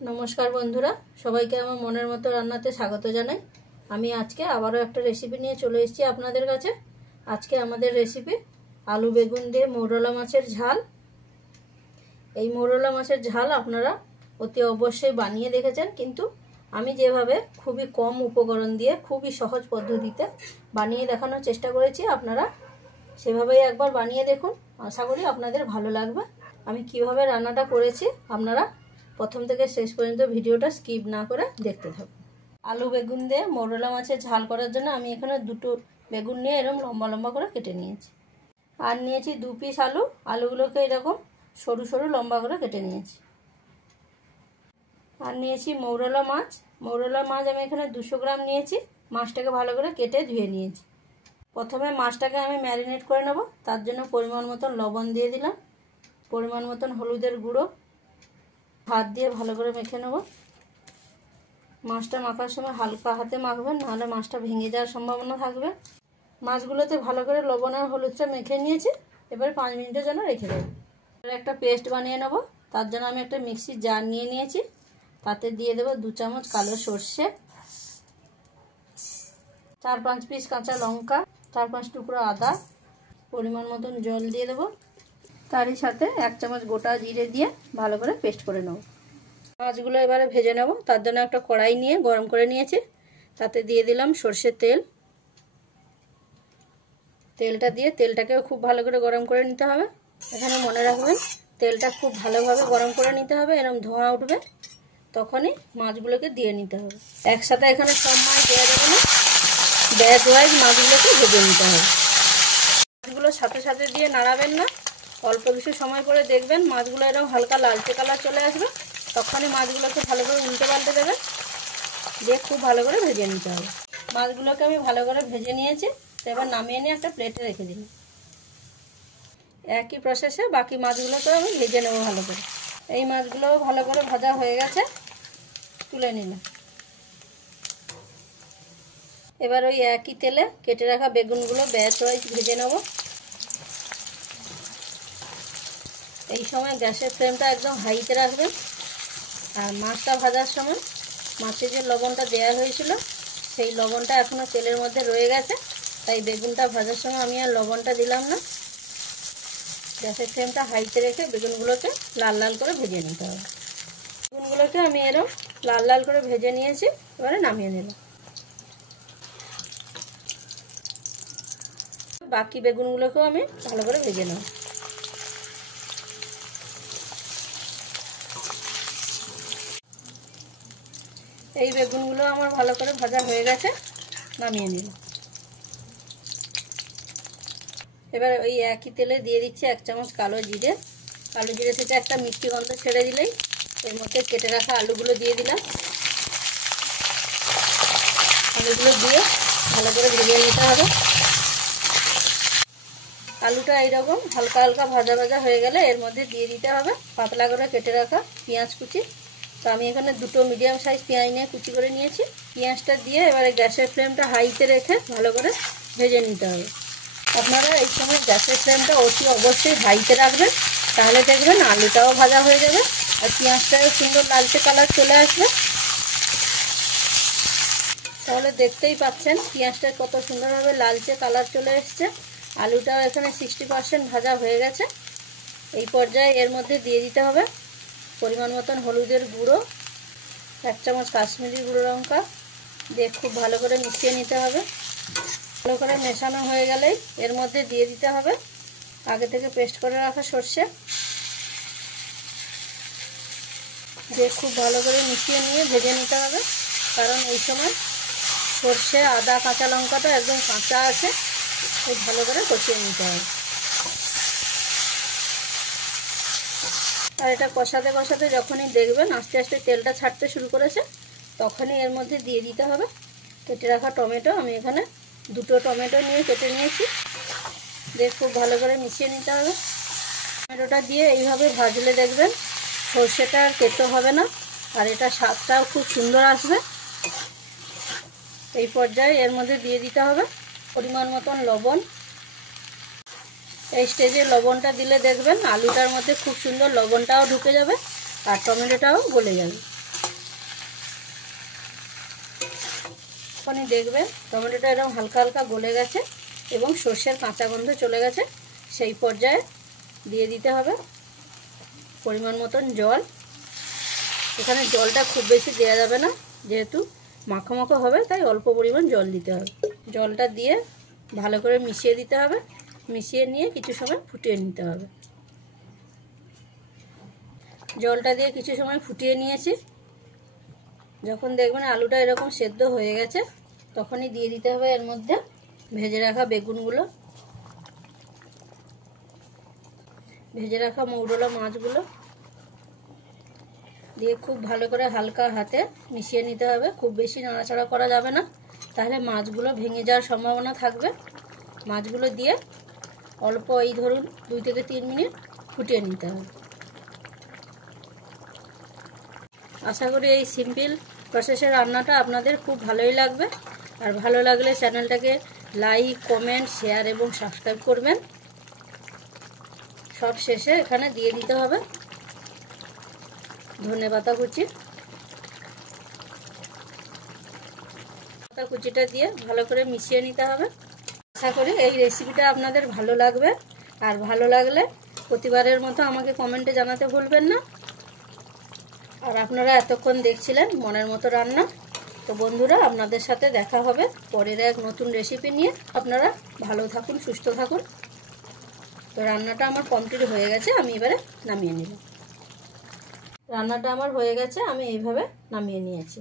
नमस्कार बंधुरा सबाइके आमार मनेर मतो रान्नाते स्वागत जानाई। आमी आजके आबारो एकटा रेसिपि निये चले एसेछि आपनादेर काछे। आजके आमादेर रेसिपि आलू बेगुन दिये मौरला माछेर झाल। এই মৌরলা মাছের ঝাল আপনারা অতি অবশ্যই বানিয়ে দেখেছেন, কিন্তু আমি যেভাবে খুবই কম উপকরণ দিয়ে খুবই সহজ পদ্ধতিতে বানিয়ে দেখানোর চেষ্টা করেছি, আপনারা সেভাবেই একবার বানিয়ে দেখুন। আশা করি আপনাদের ভালো লাগবে। আমি কিভাবে রান্নাটা করেছি আপনারা প্রথম থেকে শেষ পর্যন্ত ভিডিওটা স্কিপ না করে দেখতে থাকুন। আলু বেগুন দিয়ে মৌরলা মাছের ঝাল করার জন্য আমি এখানে দুটো বেগুন নিয়ে এরকম লম্বা লম্বা করে কেটে নিয়েছি। আর নিয়েছি 2 পিস আলু। আলুগুলোকে এরকম সরু সরু লম্বা করে কেটে নিয়েছি। আর নিয়েছি মৌরলা মাছ। মৌরলা মাছ আমি এখানে 200 গ্রাম নিয়েছি। মাছটাকে ভালো করে কেটে ধুয়ে নিয়েছি। প্রথমে মাছটাকে আমি ম্যারিনেট করে নেব। তার জন্য পরিমাণ মতন লবণ দিয়ে দিলাম, পরিমাণ মতন হলুদের গুঁড়ো, হাত দিয়ে ভালো করে মেখে নেব। মাছটা মাখার সময় হালকা হাতে মাখবেন, নাহলে মাছটা ভেঙে যাওয়ার সম্ভাবনা থাকবে। মাছগুলোতে ভালো করে লবণ আর হলুদটা মেখে নিয়েছি। এবার 5 মিনিটের জন্য রেখে দেব। একটা পেস্ট বানিয়ে নেব। তার জন্য আমি একটা মিক্সির জার নিয়ে নিয়েছি। তাতে দিয়ে দেব 2 চামচ কালো সর্ষে, 4-5 পিস কাঁচা লঙ্কা, 4-5 টুকরো আদা, পরিমাণ মতন জল দিয়ে দেব। তারই সাথে 1 চামচ গোটা জিরে দিয়ে ভালো করে পেস্ট করে নেব। মাছগুলো এবারে ভেজে নেব। তার জন্য একটা কড়াই নিয়ে গরম করে নিয়েছি। তাতে দিয়ে দিলাম সর্ষের তেল। তেলটা দিয়ে তেলটাকেও খুব ভালো করে গরম করে নিতে হবে। এখানে মনে রাখবেন তেলটা খুব ভালোভাবে গরম করে নিতে হবে। এরকম ধোঁয়া উঠবে তখনই মাছগুলোকে দিয়ে নিতে হবে। একসাথে এখানে সব মাছ দিয়ে দেবো না, ব্যাচ ওয়াইজ মাছগুলোকে ভেজে নিতে হবে। মাছগুলো সাথে সাথে দিয়ে নাড়াবেন না, অল্প কিছু সময় পরে দেখবেন মাছগুলো এরকম হালকা লালচে কালার চলে আসবে। তখনই মাছগুলোকে ভালো করে উল্টে পাল্টে দেবেন, দিয়ে খুব ভালো করে ভেজে নিতে হবে। মাছগুলোকে আমি ভালো করে ভেজে নিয়েছি। তো এবার নামিয়ে নিয়ে একটা প্লেটে রেখে দিলাম। একই প্রসেসে বাকি মাছগুলোকে আমি ভেজে নেব ভালো করে। এই মাছগুলো ভালো করে ভাজা হয়ে গেছে, তুলে নিলাম। এবার ওই একই তেলে কেটে রাখা বেগুনগুলো ব্যাচ ওয়াইজ ভেজে নেব। এই সময় গ্যাসের ফ্লেমটা একদম হাইতে রাখবেন। আর মাছটা ভাজার সময় মাছে যে লবণটা দেওয়া হয়েছিল সেই লবণটা এখনো তেলের মধ্যে রয়ে গেছে, তাই বেগুনটা ভাজার সময় আমি আর লবণটা দিলাম না। গ্যাসের ফ্লেমটা হাইতে রেখে বেগুনগুলোকে লাল লাল করে ভেজে নিতে হবে। বেগুনগুলোকে আমি এরকম লাল লাল করে ভেজে নিয়েছি। এবারে নামিয়ে নিলাম। বাকি বেগুনগুলোকেও আমি ভালো করে ভেজে নেব। এই বেগুনগুলো আমার ভালো করে ভাজা হয়ে গেছে, নামিয়ে নিলাম। এবার ওই একই তেলে দিয়ে দিচ্ছি 1 চামচ কালো জিরে। কালো জিরে থেকে একটা মিষ্টি গন্ধ ছেড়ে দিলেই এর মধ্যে কেটে রাখা আলুগুলো দিয়ে দিলাম। আলুগুলো দিয়ে ভালো করে ভেজে নিতে হবে। আলুটা এইরকম হালকা হালকা ভাজা ভাজা হয়ে গেলে এর মধ্যে দিয়ে দিতে হবে পাতলা করে কেটে রাখা পেঁয়াজ কুচি। তো আমি এখানে 2টো মিডিয়াম সাইজ পেঁয়াজ নিয়ে কুচি করে নিয়েছি। পেঁয়াজটা দিয়ে এবারে গ্যাসের ফ্লেমটা হাইতে রেখে ভালো করে ভেজে নিতে হবে। আপনারা এই সময় গ্যাসের ফ্লেমটা অতি অবশ্যই হাইতে রাখবেন, তাহলে দেখবেন আলুটাও ভাজা হয়ে যাবে আর পেঁয়াজটাও সুন্দর লালচে কালার চলে আসবে। তাহলে দেখতেই পাচ্ছেন পেঁয়াজটা কত সুন্দরভাবে লালচে কালার চলে এসছে। আলুটাও এখানে 60% ভাজা হয়ে গেছে। এই পর্যায়ে এর মধ্যে দিয়ে দিতে হবে পরিমাণ মতন হলুদের গুঁড়ো, 1 চামচ কাশ্মীরি গুঁড়ো লঙ্কা দিয়ে খুব ভালো করে মিশিয়ে নিতে হবে। ভালো করে মেশানো হয়ে গেলেই এর মধ্যে দিয়ে দিতে হবে আগে থেকে পেস্ট করে রাখা সর্ষে, দিয়ে খুব ভালো করে মিশিয়ে নিয়ে ভেজে নিতে হবে। কারণ এই সময় সর্ষে, আদা, কাঁচা লঙ্কাটা একদম কাঁচা আছে, খুব ভালো করে কষিয়ে নিতে হবে। আর এটা কষাতে কষাতে যখনই দেখবেন আস্তে আস্তে তেলটা ছাড়তে শুরু করেছে, তখনই এর মধ্যে দিয়ে দিতে হবে কেটে রাখা টমেটো। আমি এখানে 2টো টমেটো নিয়ে কেটে নিয়েছি, দিয়ে খুব ভালো করে মিশিয়ে নিতে হবে। টমেটোটা দিয়ে এইভাবে ভাজলে দেখবেন সর্ষেটা আর তেতো হবে না, আর এটা স্বাদটাও খুব সুন্দর আসবে। এই পর্যায়ে এর মধ্যে দিয়ে দিতে হবে পরিমাণ মতন লবণ। এই স্টেজে লবণটা দিলে দেখবেন আলুটার মধ্যে খুব সুন্দর লবণটাও ঢুকে যাবে আর টমেটোটাও গলে যাবে। যখনই দেখবেন টমেটোটা এরকম হালকা হালকা গলে গেছে এবং সর্ষের কাঁচা গন্ধ চলে গেছে, সেই পর্যায়ে দিয়ে দিতে হবে পরিমাণ মতন জল। এখানে জলটা খুব বেশি দেওয়া যাবে না, যেহেতু মাখো মাখো হবে, তাই অল্প পরিমাণ জল দিতে হবে। জলটা দিয়ে ভালো করে মিশিয়ে দিতে হবে, মিশিয়ে নিয়ে কিছু সময় ফুটিয়ে নিতে হবে। জলটা দিয়ে কিছু সময় ফুটিয়ে নিয়েছি। যখন দেখবেন আলুটা এরকম সেদ্ধ হয়ে গেছে, তখনই দিয়ে দিতে হবে এর মধ্যে ভেজে রাখা বেগুনগুলো, ভেজে রাখা মৌরলা মাছগুলো দিয়ে খুব ভালো করে হালকা হাতে মিশিয়ে নিতে হবে। খুব বেশি নাড়াচাড়া করা যাবে না, তাহলে মাছগুলো ভেঙে যাওয়ার সম্ভাবনা থাকবে। মাছগুলো দিয়ে অল্প এই ধরুন 2 থেকে 3 মিনিট ফুটিয়ে নিতে হবে। আশা করি এই সিম্পল প্রসেসের রান্নাটা আপনাদের খুব ভালোই লাগবে। আর ভালো লাগলে চ্যানেলটাকে লাইক, কমেন্ট, শেয়ার এবং সাবস্ক্রাইব করবেন। সব শেষে এখানে দিয়ে দিতে হবে ধনেপাতা কুচি। পাতা কুচিটা দিয়ে ভালো করে মিশিয়ে নিতে হবে। আশা করি এই রেসিপিটা আপনাদের ভালো লাগবে। আর ভালো লাগলে প্রতিবারের মতো আমাকে কমেন্টে জানাতে ভুলবেন না। আর আপনারা এতক্ষণ দেখছিলেন মনের মতো রান্না। তো বন্ধুরা, আপনাদের সাথে দেখা হবে পরের এক নতুন রেসিপি নিয়ে। আপনারা ভালো থাকুন, সুস্থ থাকুন। তো রান্নাটা আমার কমপ্লিট হয়ে গেছে, আমি এবারে নামিয়ে নিলাম। রান্নাটা আমার হয়ে গেছে, আমি এইভাবে নামিয়ে নিয়েছি।